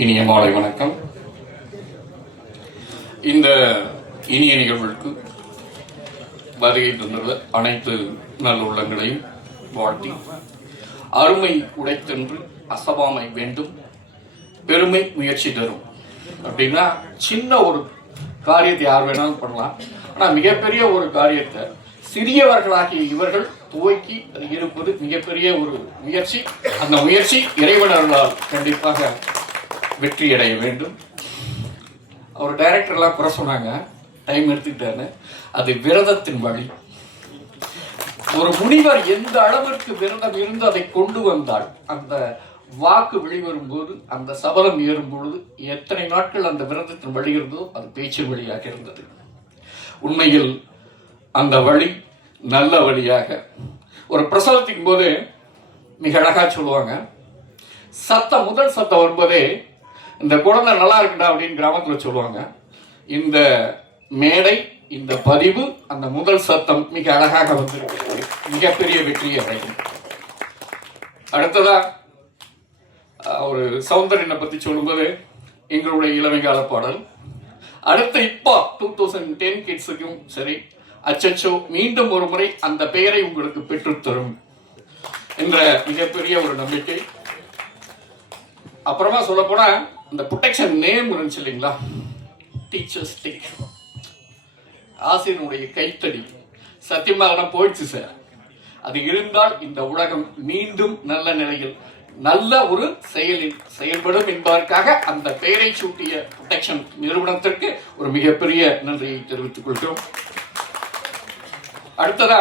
இனிய மாலை வணக்கம். இந்த இனிய நிகழ்வுக்கு வருகை தந்துள்ள அனைத்து நல்லுள்ளங்களையும் வாழ்த்தி, அருமை உடைத்தென்று அசபாமை வேண்டும், பெருமை முயற்சி தரும் அப்படின்னா சின்ன ஒரு காரியத்தை யார் வேணாலும் பண்ணலாம். ஆனால் மிகப்பெரிய ஒரு காரியத்தை சிறியவர்களாகிய இவர்கள் துவக்கி அது இருப்பது மிகப்பெரிய ஒரு முயற்சி. அந்த முயற்சி இறைவனர்களால் கண்டிப்பாக வெற்றியடைய வேண்டும். அவர் டைரக்டர்லாம் குறை சொன்னாங்க, டைம் எடுத்துக்கிட்டாரு. அது விரதத்தின் வழி. ஒரு முனிவர் எந்த அளவிற்கு விரதம் இருந்து அதை கொண்டு வந்தால் அந்த வாக்கு வெளிவரும் போது, அந்த சபலம் ஏறும் பொழுது எத்தனை நாட்கள் அந்த விரதத்தின் வழி இருந்ததோ அது பேச்சு வழியாக இருந்தது. உண்மையில் அந்த வழி நல்ல வழியாக ஒரு பிரசவத்தின் போது மிக அழகா சொல்லுவாங்க, சத்தம் முதல் சத்தம் வரும்போதே இந்த குழந்தை நல்லா இருக்குடா அப்படின்னு கிராமத்தில் சொல்லுவாங்க. இந்த மேடை, இந்த பதிவு, அந்த முதல் சத்தம் மிக அழகாக வந்திருக்கு, மிகப்பெரிய வெற்றியை அடையும். அடுத்ததா ஒரு சௌந்தரியனை பத்தி சொல்லும்போது எங்களுடைய இளமைகால பாடல். அடுத்த இப்போ 2010 கிட்ஸுக்கும் சரி, அச்சச்சோ மீண்டும் ஒரு முறை அந்த பெயரை உங்களுக்கு பெற்றுத்தரும் என்ற மிகப்பெரிய ஒரு நம்பிக்கை. அப்புறமா சொல்ல போனா இந்த ப்ரொடெக்ஷன் நேம் இருந்துச்சு இல்லைங்களா, டீச்சர்ஸ் டே, ஆசிரியனுடைய கைத்தடி, சத்தியமாக போயிடுச்சு சார். அது இருந்தால் இந்த உலகம் மீண்டும் நல்ல நிலையில் நல்ல ஒரு செயலில் செயல்படும் என்பதற்காக அந்த பெயரை சூட்டிய ப்ரொடெக்ஷன் நிறுவனத்திற்கு ஒரு மிகப்பெரிய நன்றியை தெரிவித்துக் கொள்கிறோம். அடுத்ததா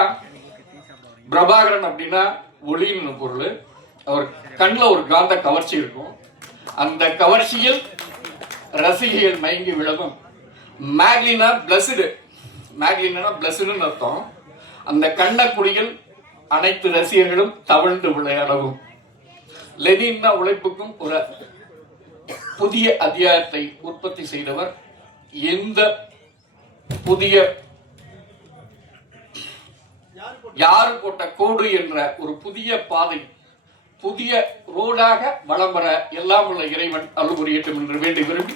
பிரபாகரன் அப்படின்னா ஒளியின் பொருள். அவர் கண்ணில் ஒரு காந்த கவர்ச்சி இருக்கும். அந்த கவர்ச்சியில் ரசிகைகள் மயங்கி விழவும். மேக்லினா பிளஸ்டு, மேக்லினா பிளஸ்டுன்னு அர்த்தம். அந்த கண்ணக்குடியில் அனைத்து ரசிகர்களும் தவழ்ந்து விளையாடவும். லெனின் உழைப்புக்கும் ஒரு புதிய அத்தியாயத்தை உற்பத்தி செய்தவர். எந்த புதிய யாரு போட்ட கோடு என்ற ஒரு புதிய பாதை, புதிய ரோடாக வலம் வர எல்லாம் உள்ள இறைவன் அருள் புரியட்டும் என்று வேண்டி விரும்பி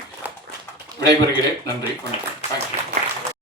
விடைபெறுகிறேன். நன்றி, வணக்கம்.